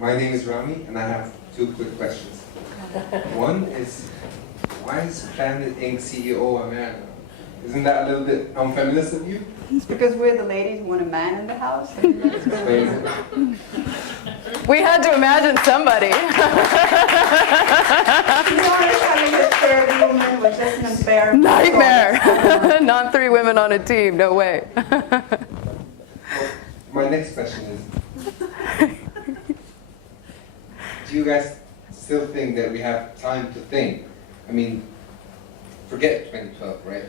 My name is Rami, and I have two quick questions. One is, why is Planet Inc. CEO a man? Isn't that a little bit unfeminist of you? It's because we're the ladies who want a man in the house. We had to imagine somebody. Having a third woman was just an unbearable Nightmare. Not 3 women on a team, no way. Well, my next question is, do you guys still think that we have time to think? I mean, forget 2012, right?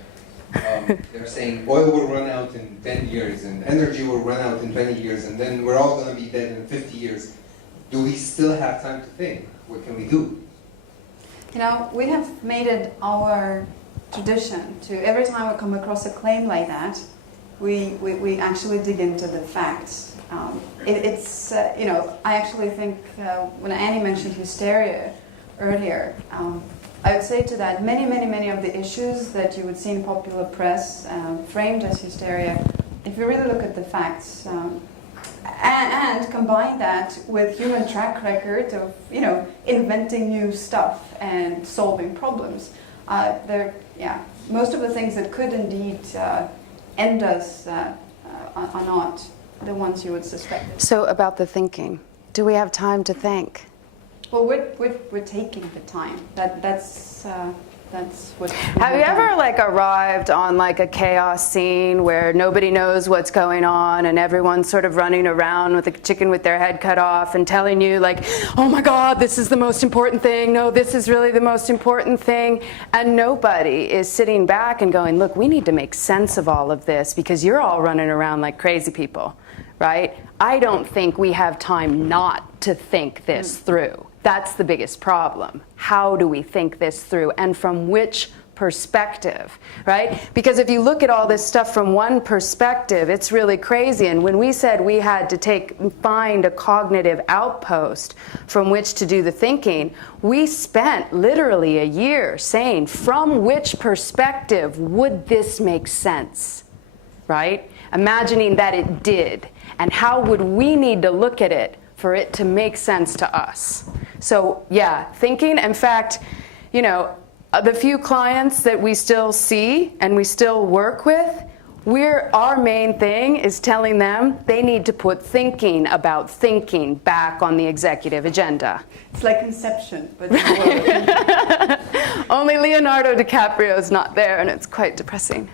They're saying oil will run out in 10 years and energy will run out in 20 years and then we're all going to be dead in 50 years. Do we still have time to think? What can we do? You know, we have made it our tradition to, every time we come across a claim like that, we actually dig into the facts. You know, I actually think when Annie mentioned hysteria earlier, I would say to that many of the issues that you would see in popular press framed as hysteria, if you really look at the facts and combine that with human track record of, you know, inventing new stuff and solving problems, most of the things that could indeed end us are not the ones you would suspect. So about the thinking, do we have time to think? Well, we're taking the time. That's what. Have you ever like arrived on like a chaos scene where nobody knows what's going on and everyone's sort of running around with a chicken with their head cut off and telling you like, oh my God, this is the most important thing. No, this is really the most important thing. And nobody is sitting back and going, look, we need to make sense of all of this because you're all running around like crazy people, right? I don't think we have time not to think this through. That's the biggest problem. How do we think this through and from which perspective, right? Because if you look at all this stuff from one perspective, it's really crazy. And when we said we had to find a cognitive outpost from which to do the thinking, we spent literally a year saying, from which perspective would this make sense, right? Imagining that it did. And how would we need to look at it for it to make sense to us? So yeah, thinking. In fact, you know, the few clients that we still see and we still work with, our main thing is telling them they need to put thinking about thinking back on the executive agenda. It's like Inception, but Only Leonardo DiCaprio is not there, and it's quite depressing.